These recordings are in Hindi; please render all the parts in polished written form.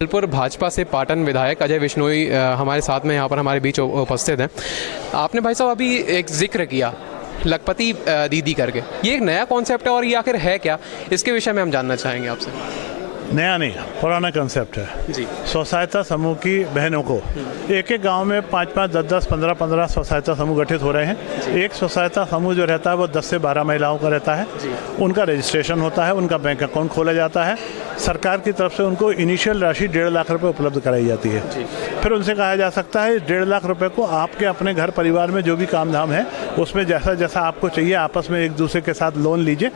जबलपुर भाजपा से पाटन विधायक अजय विश्नोई हमारे साथ में यहाँ पर हमारे बीच उपस्थित हैं। आपने भाई साहब अभी एक जिक्र किया लखपति दीदी करके, ये एक नया कॉन्सेप्ट है और ये आखिर है क्या, इसके विषय में हम जानना चाहेंगे आपसे। नया नहीं, पुराना कंसेप्ट है जी। स्वसहायता समूह की बहनों को एक एक गांव में 5-5, 10-10, 15-15 स्वसहायता समूह गठित हो रहे हैं। एक स्वसहायता समूह जो रहता है वो 10 से 12 महिलाओं का रहता है। उनका रजिस्ट्रेशन होता है, उनका बैंक अकाउंट खोला जाता है। सरकार की तरफ से उनको इनिशियल राशि 1.5 लाख रुपये उपलब्ध कराई जाती है। फिर उनसे कहा जा सकता है 1.5 लाख रुपये को आपके अपने घर परिवार में जो भी काम धाम है उसमें जैसा जैसा आपको चाहिए आपस में एक दूसरे के साथ लोन लीजिए,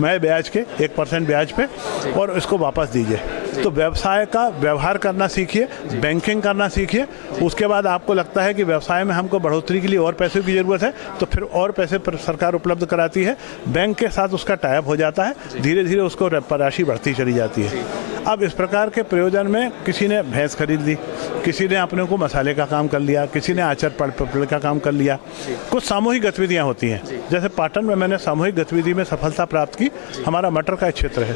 मैं ब्याज के 1% ब्याज पे, और इसको वापस दीजिए। तो व्यवसाय का व्यवहार करना सीखिए, बैंकिंग करना सीखिए। उसके बाद आपको लगता है कि व्यवसाय में हमको बढ़ोतरी के लिए और पैसे की ज़रूरत है तो फिर और पैसे सरकार उपलब्ध कराती है, बैंक के साथ उसका टाइप हो जाता है, धीरे धीरे उसको राशि बढ़ती चली जाती है। अब इस प्रकार के प्रयोजन में किसी ने भैंस खरीद ली, किसी ने अपने को मसाले का काम कर लिया, किसी ने आचार पापड़ का काम कर लिया। कुछ सामूहिक गतिविधियाँ होती हैं, जैसे पाटन में मैंने सामूहिक गतिविधि में सफलता प्राप्त की। हमारा मटर का क्षेत्र है,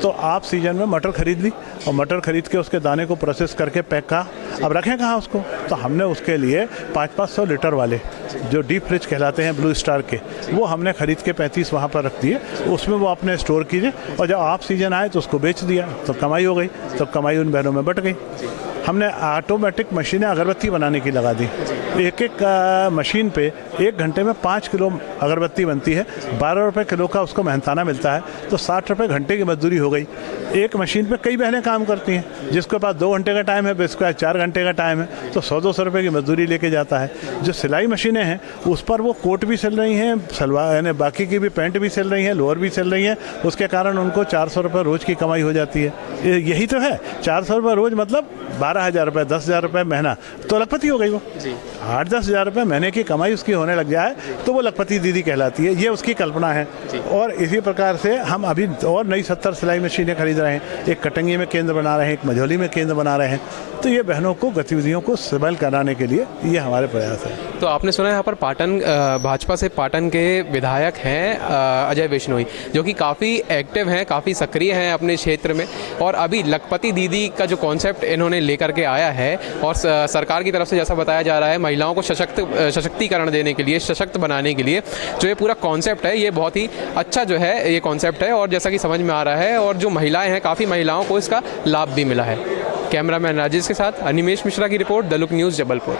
तो आप सीजन में मटर खरीद ली और मटर खरीद के उसके दाने को प्रोसेस करके पैक कहा। अब रखें कहाँ उसको, तो हमने उसके लिए 500-500 लीटर वाले जो डीप फ्रिज कहलाते हैं ब्लू स्टार के, वो हमने खरीद के 35 वहाँ पर रख दिए। उसमें वो अपने स्टोर कीजिए और जब आप सीजन आए तो उसको बेच दिया, तो कमाई हो गई। तो कमाई उन बहनों में बट गई। हमने ऑटोमेटिक मशीनें अगरबत्ती बनाने की लगा दी। एक एक मशीन पे 1 घंटे में 5 किलो अगरबत्ती बनती है, 12 रुपये किलो का उसको मेहनताना मिलता है, तो 60 रुपये घंटे की मजदूरी हो गई। एक मशीन पे कई बहनें काम करती हैं, जिसके पास 2 घंटे का टाइम है, जिसके पास 4 घंटे का टाइम है, तो 100-200 रुपये की मजदूरी लेके जाता है। जो सिलाई मशीनें हैं उस पर वो कोट भी सिल रही हैं, सलवार यानी बाकी की भी पैंट भी सिल रही हैं, लोअर भी सिल रही हैं, उसके कारण उनको 400 रुपये रोज़ की कमाई हो जाती है। यही तो है, 400 रुपये रोज़ मतलब 12,000 रुपये, 10,000 रुपये महीना, तो लखपति हो गई वो। 8-10 हज़ार रुपये महीने की कमाई उसकी होने लग जाए तो वो लखपति दीदी कहलाती है। ये उसकी कल्पना है। और इसी प्रकार से हम अभी और नई 70 सिलाई मशीनें खरीद रहे हैं। एक कटंगी में केंद्र बना रहे हैं, एक मझौली में केंद्र बना रहे हैं। तो ये बहनों को गतिविधियों को सबल कराने के लिए ये हमारे प्रयास है। तो आपने सुना यहाँ पर पाटन भाजपा से पाटन के विधायक हैं अजय विश्नोई, जो कि काफ़ी एक्टिव हैं, काफ़ी सक्रिय हैं अपने क्षेत्र में, और अभी लखपति दीदी का जो कॉन्सेप्ट इन्होंने लेकर के आया है और सरकार की तरफ से जैसा बताया जा रहा है महिलाओं को सशक्तिकरण देने के लिए, सशक्त बनाने के लिए जो ये पूरा कॉन्सेप्ट है, ये बहुत ही अच्छा जो है ये कॉन्सेप्ट है। और जैसा कि समझ में आ रहा है, और जो महिलाएं हैं काफ़ी महिलाओं को इसका लाभ भी मिला है। कैमरामैन राजेश के साथ अनिमेश मिश्रा की report, the look news, Jabalpur.